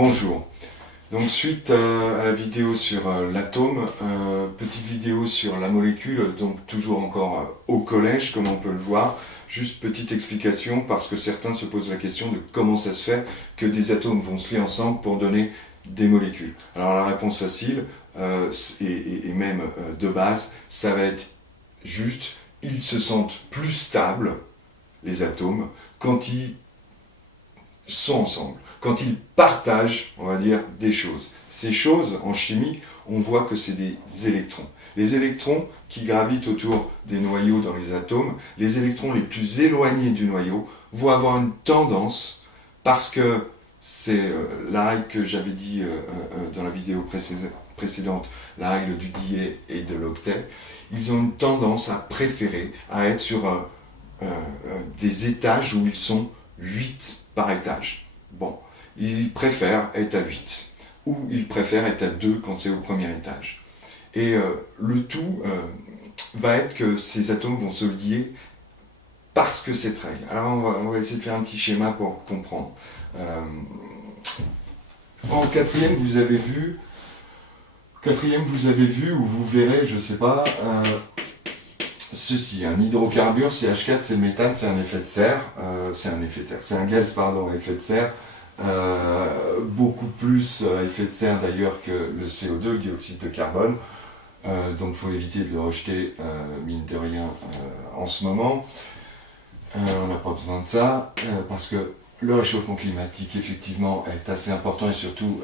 Bonjour. Donc suite à la vidéo sur l'atome, petite vidéo sur la molécule, donc toujours encore au collège comme on peut le voir. Juste petite explication parce que certains se posent la question de comment ça se fait que des atomes vont se lier ensemble pour donner des molécules. Alors la réponse facile et même de base, ça va être juste, ils se sentent plus stables, les atomes, quand ils sont ensemble, quand ils partagent, on va dire, des choses. Ces choses, en chimie, on voit que c'est des électrons. Les électrons qui gravitent autour des noyaux dans les atomes, les électrons les plus éloignés du noyau vont avoir une tendance, parce que c'est la règle que j'avais dit dans la vidéo précédente, la règle du dié et de l'octet, ils ont une tendance à préférer à être sur des étages où ils sont 8 par étage. Bon, ils préfèrent être à 8, ou ils préfèrent être à 2 quand c'est au premier étage. Et le tout va être que ces atomes vont se lier parce que cette règle. Alors on va essayer de faire un petit schéma pour comprendre. En quatrième, vous avez vu, ou vous verrez, je ne sais pas, ceci, un hydrocarbure, CH4, c'est le méthane, c'est un effet de serre, c'est un gaz, pardon, à effet de serre, beaucoup plus à effet de serre d'ailleurs que le CO2, le dioxyde de carbone, donc il faut éviter de le rejeter, mine de rien, en ce moment. On n'a pas besoin de ça, parce que le réchauffement climatique, effectivement, est assez important et surtout,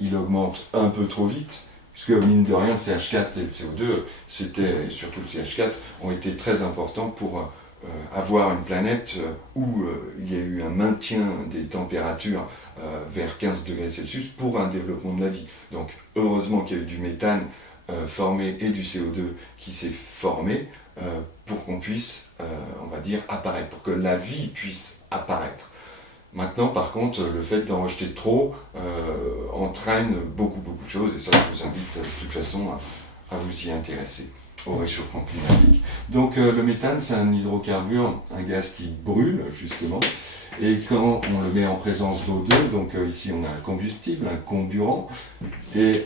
il augmente un peu trop vite. Puisque mine de rien, le CH4 et le CO2, et surtout le CH4, ont été très importants pour avoir une planète où il y a eu un maintien des températures vers 15 degrés Celsius pour un développement de la vie. Donc heureusement qu'il y a eu du méthane formé et du CO2 qui s'est formé pour qu'on puisse, on va dire, apparaître, pour que la vie puisse apparaître. Maintenant, par contre, le fait d'en rejeter trop entraîne beaucoup de choses, et ça, je vous invite de toute façon à vous y intéresser, au réchauffement climatique. Donc, le méthane, c'est un hydrocarbure, un gaz qui brûle, justement, et quand on le met en présence d'O2, donc ici on a un combustible, un comburant, et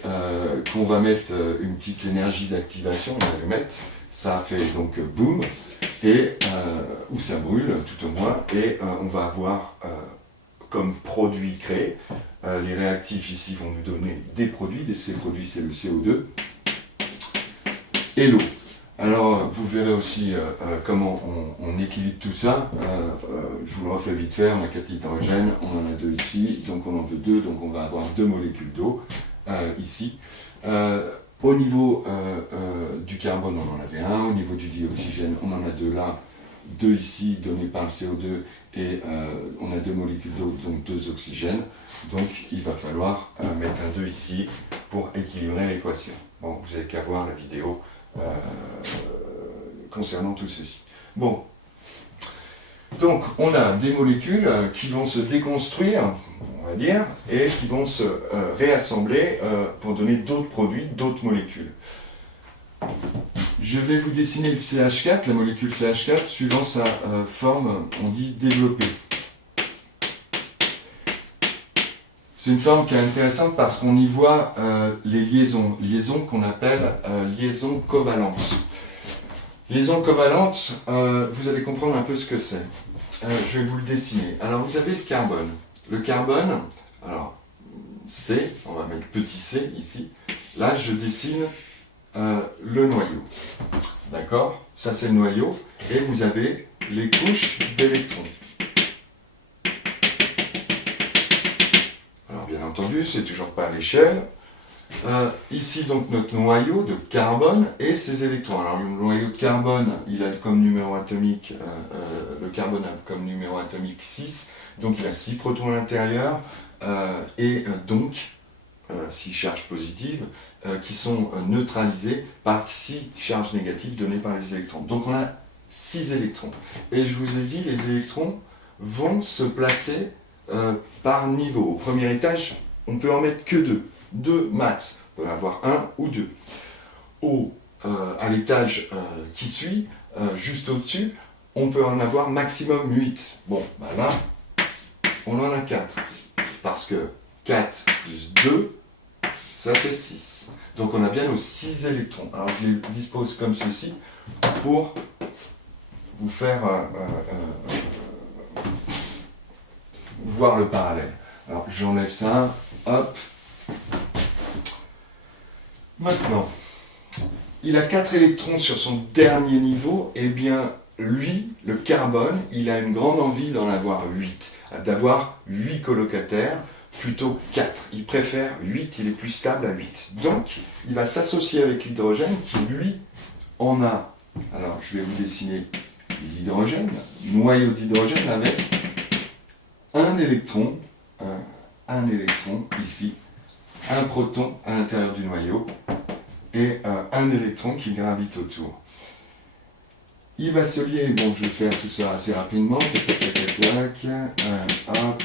qu'on va mettre une petite énergie d'activation, on va le mettre, ça fait donc boum, et où ça brûle, tout au moins, et on va avoir comme produit créé. Les réactifs ici vont nous donner des produits, ces produits c'est le CO2 et l'eau. Alors vous verrez aussi comment on équilibre tout ça. Je vous le refais vite fait, on a 4 hydrogènes, on en a 2 ici, donc on en veut 2, donc on va avoir 2 molécules d'eau ici. Au niveau du carbone, on en avait 1, au niveau du dioxygène, on en a 2 là, 2 ici donnés par le CO2 et on a 2 molécules d'eau, donc 2 oxygènes. Donc il va falloir mettre un 2 ici pour équilibrer l'équation. Bon, vous n'avez qu'à voir la vidéo concernant tout ceci. Bon, donc on a des molécules qui vont se déconstruire, on va dire, et qui vont se réassembler pour donner d'autres produits, d'autres molécules. Je vais vous dessiner le CH4, la molécule CH4, suivant sa forme, on dit développée. C'est une forme qui est intéressante parce qu'on y voit les liaisons qu'on appelle liaisons covalentes. Liaisons covalentes, vous allez comprendre un peu ce que c'est. Je vais vous le dessiner. Alors vous avez le carbone. Le carbone, alors C, on va mettre petit c ici. Là je dessine le noyau. D'accord? Ça c'est le noyau. Et vous avez les couches d'électrons. Alors bien entendu, c'est toujours pas à l'échelle. Ici donc notre noyau de carbone et ses électrons. Alors le noyau de carbone, il a comme numéro atomique, le carbone a comme numéro atomique 6, donc il a 6 protons à l'intérieur, et donc 6 charges positives qui sont neutralisées par 6 charges négatives données par les électrons. Donc on a 6 électrons. Et je vous ai dit, les électrons vont se placer par niveau. Au premier étage, on ne peut en mettre que 2. 2 max. On peut en avoir 1 ou 2. À l'étage qui suit, juste au-dessus, on peut en avoir maximum 8. Bon, bah là, on en a 4. Parce que 4 plus 2, ça fait 6. Donc on a bien nos 6 électrons. Alors je les dispose comme ceci pour vous faire voir le parallèle. Alors j'enlève ça, hop. Maintenant, il a 4 électrons sur son dernier niveau, et bien lui, le carbone, il a une grande envie d'en avoir 8, d'avoir 8 colocataires plutôt que 4. Il préfère 8, il est plus stable à 8. Donc, il va s'associer avec l'hydrogène qui, lui, en a. Alors, je vais vous dessiner l'hydrogène, noyau d'hydrogène avec un électron ici, un proton à l'intérieur du noyau et un électron qui gravite autour. Il va se lier, bon je vais faire tout ça assez rapidement, hop,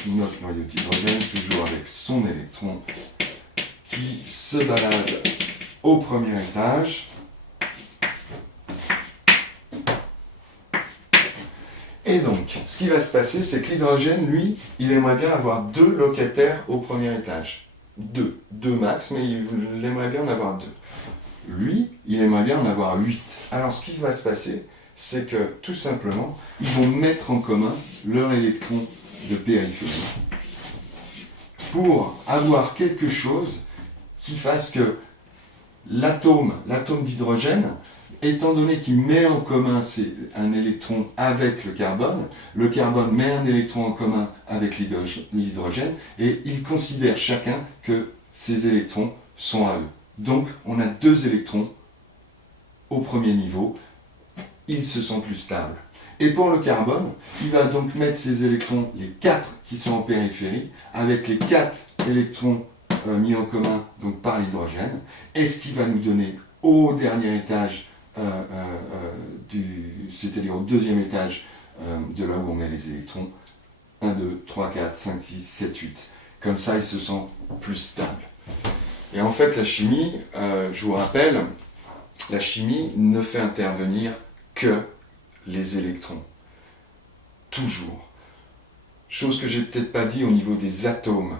notre noyau d'hydrogène, toujours avec son électron qui se balade au premier étage. Et donc, ce qui va se passer, c'est que l'hydrogène, lui, il aimerait bien avoir 2 locataires au premier étage. 2 max, mais il aimerait bien en avoir 2. Lui, il aimerait bien en avoir 8. Alors, ce qui va se passer, c'est que, tout simplement, ils vont mettre en commun leur électron de périphérie pour avoir quelque chose qui fasse que l'atome d'hydrogène, étant donné qu'il met en commun un électron avec le carbone met un électron en commun avec l'hydrogène, et ils considèrent chacun que ces électrons sont à eux. Donc, on a 2 électrons au premier niveau, ils se sentent plus stables. Et pour le carbone, il va donc mettre ses électrons, les 4 qui sont en périphérie, avec les 4 électrons mis en commun donc par l'hydrogène, et ce qui va nous donner au dernier étage, c'est-à-dire au deuxième étage de là où on met les électrons, 1, 2, 3, 4, 5, 6, 7, 8. Comme ça, ils se sentent plus stables. Et en fait, la chimie, je vous rappelle, la chimie ne fait intervenir que les électrons. Toujours. Chose que j'ai peut-être pas dit au niveau des atomes.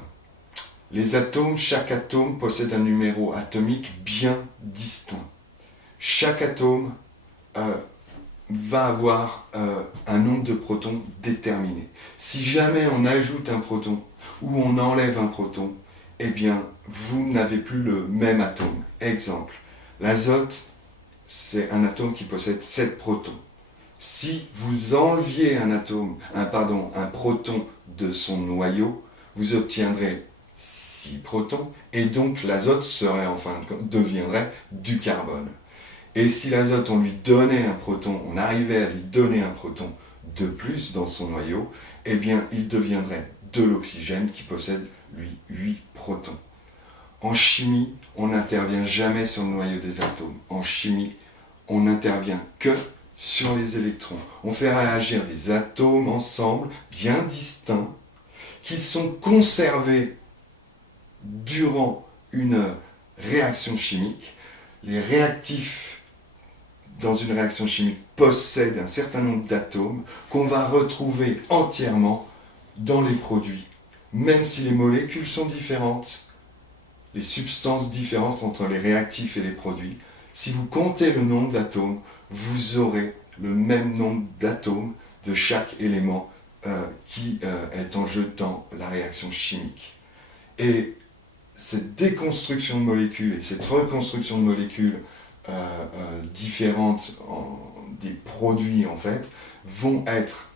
Les atomes, chaque atome possède un numéro atomique bien distinct. Chaque atome va avoir un nombre de protons déterminé. Si jamais on ajoute un proton ou on enlève un proton, eh bien, vous n'avez plus le même atome. Exemple, l'azote, c'est un atome qui possède 7 protons. Si vous enleviez un proton de son noyau, vous obtiendrez 6 protons, et donc l'azote deviendrait du carbone. Et si l'azote, on arrivait à lui donner un proton de plus dans son noyau, eh bien, il deviendrait de l'oxygène qui possède, lui, 8 protons. En chimie, on n'intervient jamais sur le noyau des atomes. En chimie, on n'intervient que sur les électrons. On fait réagir des atomes ensemble, bien distincts, qui sont conservés durant une réaction chimique. Les réactifs dans une réaction chimique possèdent un certain nombre d'atomes qu'on va retrouver entièrement dans les produits. Même si les molécules sont différentes, les substances différentes entre les réactifs et les produits, si vous comptez le nombre d'atomes, vous aurez le même nombre d'atomes de chaque élément qui est en jeu dans la réaction chimique. Et cette déconstruction de molécules et cette reconstruction de molécules différentes des produits, en fait, vont être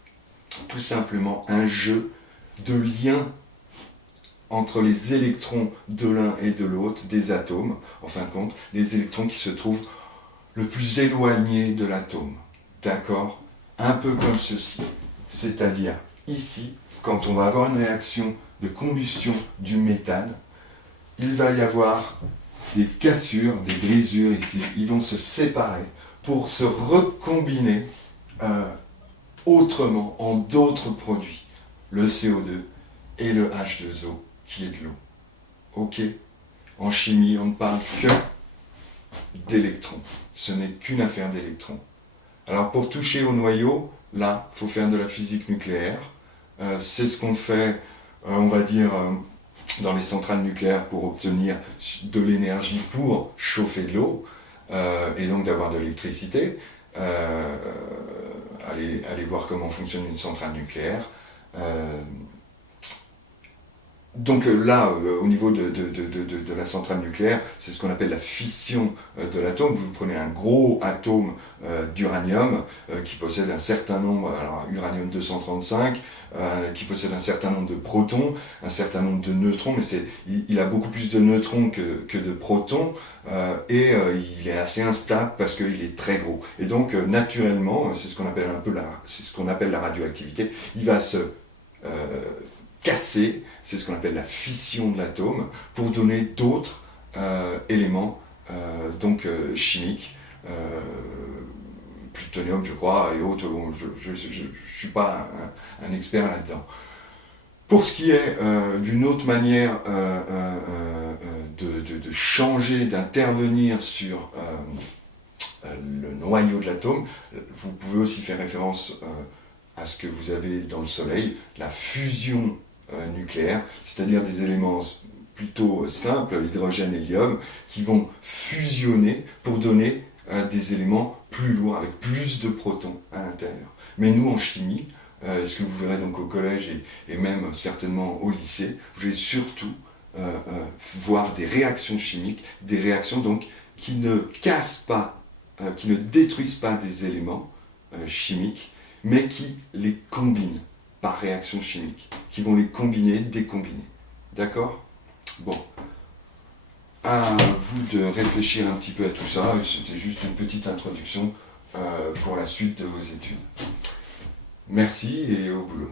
tout simplement un jeu de liens entre les électrons de l'un et de l'autre, des atomes, en fin de compte, les électrons qui se trouvent le plus éloignés de l'atome. D'accord ? Un peu comme ceci. C'est-à-dire, ici, quand on va avoir une réaction de combustion du méthane, il va y avoir des cassures, des brisures ici. Ils vont se séparer pour se recombiner autrement en d'autres produits. Le CO2 et le H2O qui est de l'eau. Ok ? En chimie, on ne parle que d'électrons. Ce n'est qu'une affaire d'électrons. Alors pour toucher au noyau, là, il faut faire de la physique nucléaire. C'est ce qu'on fait, on va dire, dans les centrales nucléaires pour obtenir de l'énergie pour chauffer de l'eau, et donc d'avoir de l'électricité. Allez voir comment fonctionne une centrale nucléaire. Donc là, au niveau de la centrale nucléaire, c'est ce qu'on appelle la fission de l'atome. Vous prenez un gros atome d'uranium qui possède un certain nombre, alors uranium 235, qui possède un certain nombre de protons, un certain nombre de neutrons, mais il a beaucoup plus de neutrons que de protons, et il est assez instable parce qu'il est très gros. Et donc naturellement, c'est ce qu'on appelle la radioactivité, il va se casser, c'est ce qu'on appelle la fission de l'atome, pour donner d'autres éléments chimiques, plutonium je crois, et autres. Bon, je ne suis pas un expert là-dedans. Pour ce qui est d'une autre manière de changer, d'intervenir sur le noyau de l'atome, vous pouvez aussi faire référence à ce que vous avez dans le Soleil, la fusion nucléaire, c'est-à-dire des éléments plutôt simples, hydrogène, hélium, qui vont fusionner pour donner des éléments plus lourds, avec plus de protons à l'intérieur. Mais nous, en chimie, ce que vous verrez donc au collège et même certainement au lycée, vous allez surtout voir des réactions chimiques, des réactions donc qui ne cassent pas, qui ne détruisent pas des éléments chimiques, mais qui les combinent par réaction chimique, qui vont les combiner, décombiner. D'accord ? Bon. À vous de réfléchir un petit peu à tout ça. C'était juste une petite introduction pour la suite de vos études. Merci et au boulot.